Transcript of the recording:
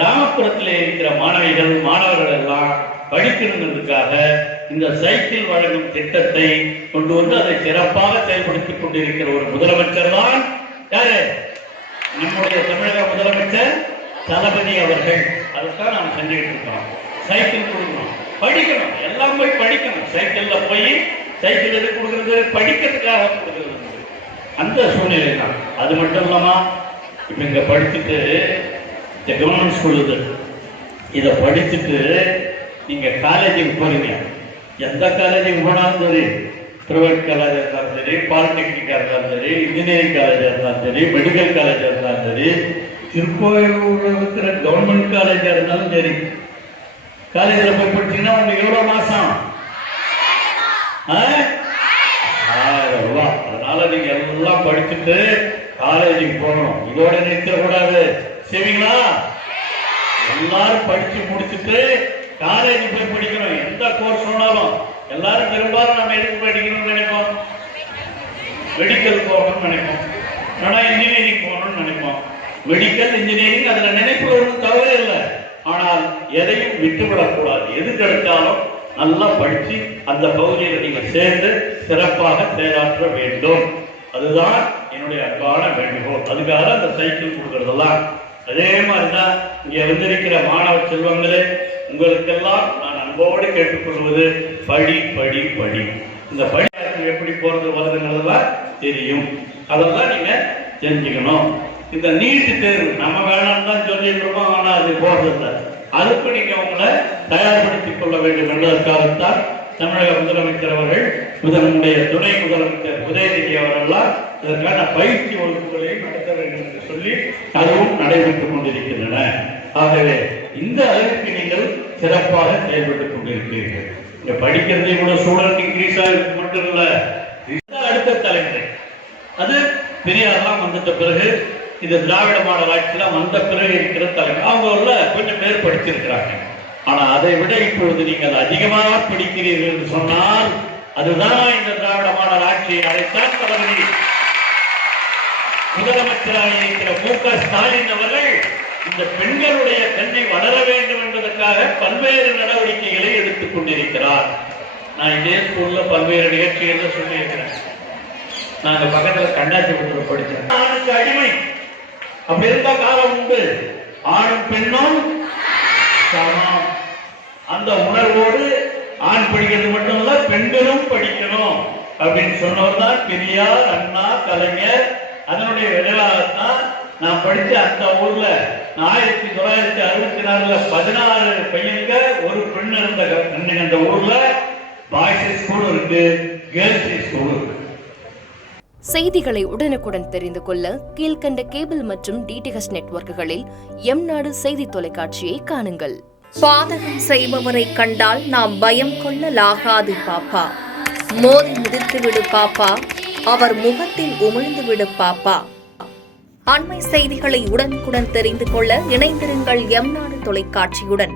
கிராமப்புறத்தில் இருக்கிற மாணவர்கள் எல்லாம் படிக்கணுங்கிறதுக்காக இந்த சைக்கிள் வழங்கும் திட்டத்தை கொண்டு வந்து அதை சிறப்பாக செயல்படுத்திக் கொண்டிருக்கிற ஒரு முதலமைச்சர் தான் யாரு? நம்முடைய தமிழக முதலமைச்சர் தளபதி அவர்கள். அதுதான் நாம் செஞ்சுட்டு இருக்கோம். சைக்கிள் கொடுக்கணும், படிக்கணும், எல்லாம் போய் படிக்கணும். சைக்கிள்ல போய் சைக்கிள் எது கொடுக்கறது? படிக்கிறதுக்காக கொடுக்கறது. அந்த சூழ்நிலை தான். அது மட்டும் இல்லாம இப்ப இங்க படிச்சுட்டு கவர்மெண்ட் ஸ்கூல் இது, இதை படிச்சுட்டு நீங்க காலேஜுக்கு போறீங்க. எந்த காலேஜுக்கு போனாலும் சரி, பிரைவேட் காலேஜா இருந்தாலும் சரி, பாலிடெக்னிக்கா இருந்தாலும் சரி, இன்ஜினியரிங் காலேஜா இருந்தாலும் சரி, மெடிக்கல் காலேஜா இருந்தாலும் சரி, திருக்கோயிலூர்ல இருக்கிற கவர்மெண்ட் காலேஜா இருந்தாலும் சரி, காலேஜில் போய் படிச்சீங்கன்னா உங்களுக்கு எவ்வளவு மாசம்? 1000 ரூபாய். அதனால நீங்க எல்லாம் படிச்சுட்டு காலேஜுக்கு போகணும். இதோட நிறுத்தக்கூடாது. சரிங்களா? எல்லாரும் படிச்சு முடிச்சுட்டு காலேஜ் போய் படிக்கணும். எந்த கோர்ஸ் வேணாலும். எல்லாரும் பெரும்பாலும் நம்ம எதுக்கு படிக்கணும்னு நினைப்போம்? மெடிக்கல் போகணும்னு நினைப்போம், ஆனா இன்ஜினியரிங் போகணும்னு நினைப்போம். மெடிக்கல், இன்ஜினியரிங் அதுல நினைப்பு ஒன்றும் தவறு இல்லை. ஆனால் எதையும் விட்டுவிடக்கூடாது. எது கிடைத்தாலும் நல்லா படிச்சு அந்த பகுதியில் நீங்க சேர்ந்து சிறப்பாக செயலாற்ற வேண்டும். அதுதான் என்னுடைய அன்பான வேண்டுகோள். அதுக்காக அந்த சைக்கிள் கொடுக்கறதெல்லாம். அதே மாதிரிதான் இங்க வந்திருக்கிற மாணவ செல்வங்களே, உங்களுக்கெல்லாம் நான் அன்போடு கேட்டுக்கொள்வது, படி படி படி. இந்த படி எப்படி போறது வருதுங்கிறதெல்லாம் தெரியும். அதெல்லாம் நீங்க தெரிஞ்சுக்கணும். இந்த நீட்டு தேர்வு நம்ம வேணாம்னு தான் சொல்லிட்டு இருக்கோம், ஆனா அது போறதில்லை. அதுக்கு நீங்க உங்களை தயார்படுத்திக் கொள்ள வேண்டும் என்பதற்காகத்தான் தமிழக முதலமைச்சர் அவர்கள், நம்முடைய துணை முதலமைச்சர் உதயநிதி அவர்கள்லாம் இதற்கான பயிற்சி வகுப்புகளை நடத்த வேண்டும் என்று சொல்லி அதுவும் நடைபெற்றுக் கொண்டிருக்கின்றன. ஆகவே இந்த அளவுக்கு நீங்கள் சிறப்பாக செயல்பட்டுக் கொண்டிருக்கிறீர்கள். இங்க படிக்கிறதே கூட ஸ்டூடெண்ட் இன்க்ரீஸ் ஆகிருக்கு மட்டும் இல்ல, அடுத்த தலைமுறை அது பெரியாரெல்லாம் வந்துட்ட பிறகு, இது திராவிட மாடல் ஆட்சியெல்லாம் வந்த பிறகு இருக்கிற தலைமை அவங்க கொஞ்சம் பேர் படிச்சிருக்கிறாங்க. ஆனா அதை விட இப்பொழுது நீங்கள் அதிகமாக படிக்கிறீர்கள் என்று சொன்னால் அதுதான் இந்த திராவிட மாடல் ஆட்சியை அடைத்தான் தளபதி முதலமைச்சராக இருக்கிற மு.க. ஸ்டாலின் அவர்கள் இந்த பெண்களுடைய கல்வி வளர வேண்டும் என்பதற்காக பல்வேறு நடவடிக்கைகளை எடுத்துக் கொண்டிருக்கிறார். நான் இதே ஸ்கூல்ல பல்வேறு நிகழ்ச்சிகள் சொல்லியிருக்கிறேன். நாங்க பக்கத்துல கண்டாச்சிபுரத்துல படிச்சேன். ஆணுக்கு அடிமை அப்படி இருந்த காலம் உண்டு. ஆணும் பெண்ணும் சமம். அந்த உணர்வோடு ஆண் படிக்கிறது மட்டும் இல்ல, பெண்களும் படிக்கணும் அப்படின்னு சொன்னவர் தான் பெரியார், அண்ணா, கலைஞர். அதனுடைய விளைவாகத்தான் நான் படிச்ச அந்த ஊர்ல 1964 16 பையன்க ஒரு பெண் இருந்த அந்த ஊர்ல பாய்ஸ் ஸ்கூல் இருக்கு, கேர்ள்ஸ் ஸ்கூல் இருக்கு. செய்திகளை உடனுக்குடன் தெரிந்து கொள்ள கீழ்கண்ட கேபிள் மற்றும் டிடிஎச் நெட்வொர்க்குகளில் எம்நாடு செய்தி தொலைக்காட்சியை காணுங்கள். பாதகம் செய்பவரை கண்டால் நாம் பயம் கொள்ளலாகாது பாப்பா. மோதி மிதித்துவிடு பாப்பா, அவர் முகத்தில் உமிழ்ந்து விடு பாப்பா. அண்மை செய்திகளை உடனுக்குடன் தெரிந்து கொள்ள இணைந்திருங்கள் எம்நாடு தொலைக்காட்சியுடன்.